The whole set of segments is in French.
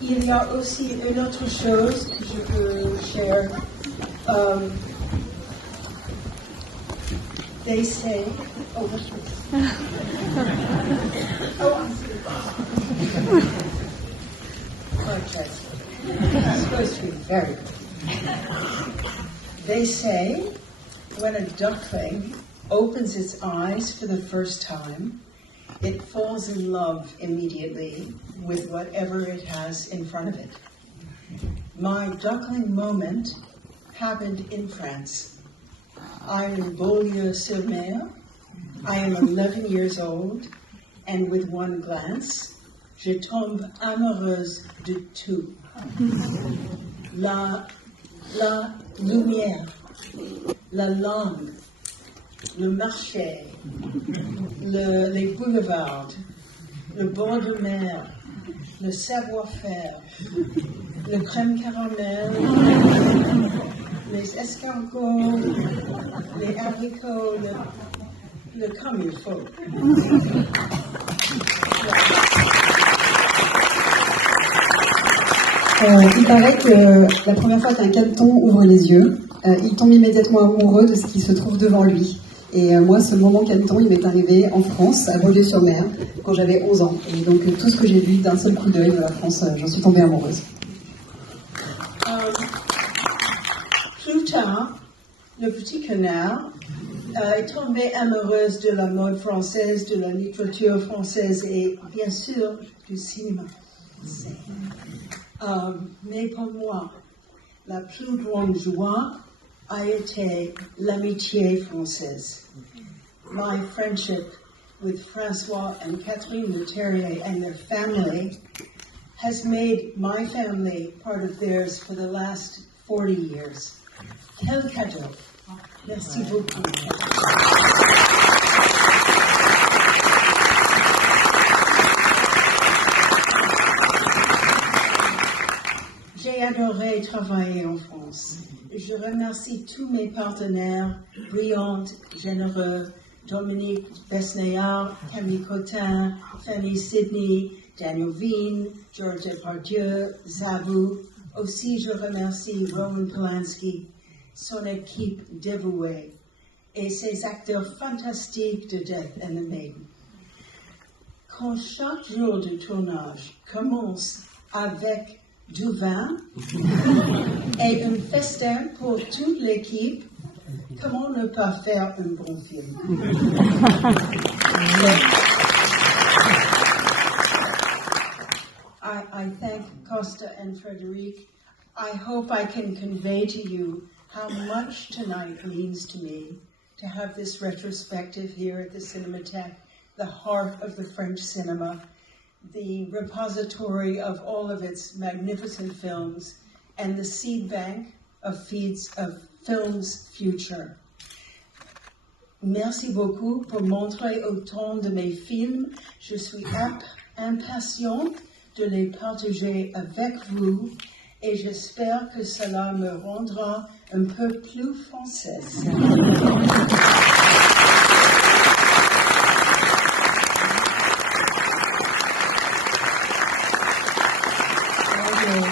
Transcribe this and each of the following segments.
Il y a aussi une autre chose que je veux share. They say, oh, okay. It's supposed to be very good. They say when a duckling opens its eyes for the first time, it falls in love immediately with whatever it has in front of it. My duckling moment happened in France. I'm in Beaulieu-sur-Mer. I am 11 years old, and with one glance, je tombe amoureuse de tout. La lumière, la langue, le marché, les boulevards, le bord de mer, le savoir-faire, le crème caramel, les escargots, les haricots, le comme il faut. Il paraît que la première fois qu'un caneton ouvre les yeux, il tombe immédiatement amoureux de ce qui se trouve devant lui. Et moi, ce moment caneton, il m'est arrivé en France, à Beaulieu-sur-Mer, quand j'avais 11 ans. Et donc tout ce que j'ai vu d'un seul coup d'œil de la France, j'en suis tombée amoureuse. Plus tard, le petit canard est tombé amoureuse de la mode française, de la littérature française et bien sûr du cinéma. Mais pour moi, la plus grande joie a été l'amitié française. My friendship with François and Catherine Leterrier and their family has made my family part of theirs for the last 40 years. Quel cadeau! Merci beaucoup. J'ai adoré travailler en France. Je remercie tous mes partenaires, brillants, généreux, Dominique Besnéard, Camille Cotin, Fanny Sidney, Daniel Veen, George Depardieu, Zabou. Aussi, je remercie Roman Polanski, son équipe dévouée et ses acteurs fantastiques de Death and the Maiden. Quand chaque jour de tournage commence avec du vin et un festin pour toute l'équipe, comment ne pas faire un bon film? I thank Costa and Frederic. I hope I can convey to you how much tonight means to me to have this retrospective here at the Cinematheque, the heart of the French cinema, the repository of all of its magnificent films, and the seed bank of films future. Merci beaucoup pour montrer autant de mes films. Je suis impatiente de les partager avec vous et j'espère que cela me rendra un peu plus française.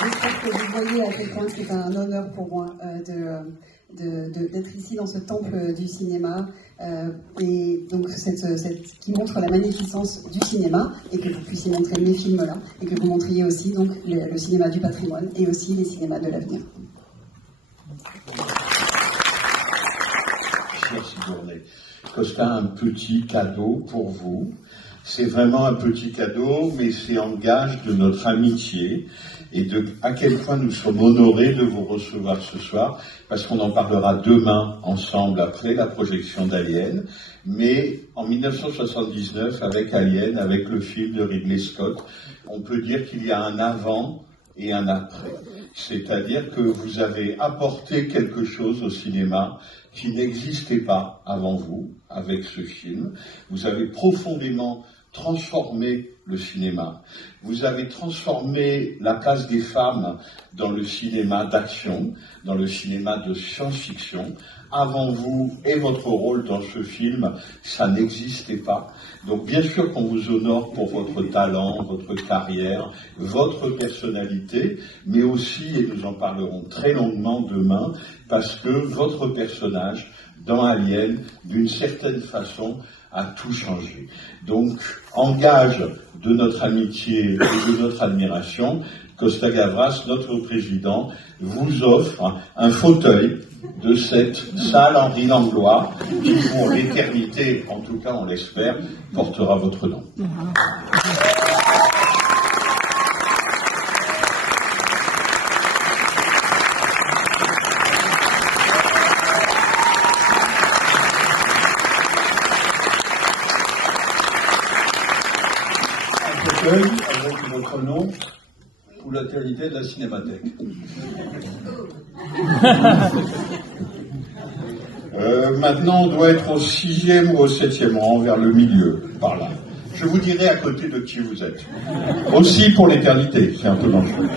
J'espère que vous voyez à quel point c'est un honneur pour moi d'être ici dans ce temple du cinéma et donc qui montre la magnificence du cinéma et que vous puissiez montrer mes films là et que vous montriez aussi donc le cinéma du patrimoine et aussi les cinémas de l'avenir. Chère Sigourney, Costa a un petit cadeau pour vous. C'est vraiment un petit cadeau, mais c'est en gage de notre amitié et de à quel point nous sommes honorés de vous recevoir ce soir, parce qu'on en parlera demain ensemble après la projection d'Alien, mais en 1979 avec Alien, avec le film de Ridley Scott, on peut dire qu'il y a un avant et un après. C'est-à-dire que vous avez apporté quelque chose au cinéma qui n'existait pas avant vous, avec ce film. Vous avez profondément transformé le cinéma. Vous avez transformé la place des femmes dans le cinéma d'action, dans le cinéma de science-fiction. Avant vous et votre rôle dans ce film, ça n'existait pas. Donc bien sûr qu'on vous honore pour votre talent, votre carrière, votre personnalité, mais aussi, et nous en parlerons très longuement demain, parce que votre personnage dans Alien, d'une certaine façon, a tout changé. Donc, en gage de notre amitié et de notre admiration, Costa Gavras, notre président, vous offre un fauteuil de cette salle Henri Langlois qui, pour l'éternité, en tout cas on l'espère, portera votre nom. Avec votre nom pour l'éternité de la Cinémathèque. Maintenant, on doit être au 6e ou au 7e rang, vers le milieu, par là. Je vous dirai à côté de qui vous êtes. Aussi pour l'éternité, c'est un peu dangereux.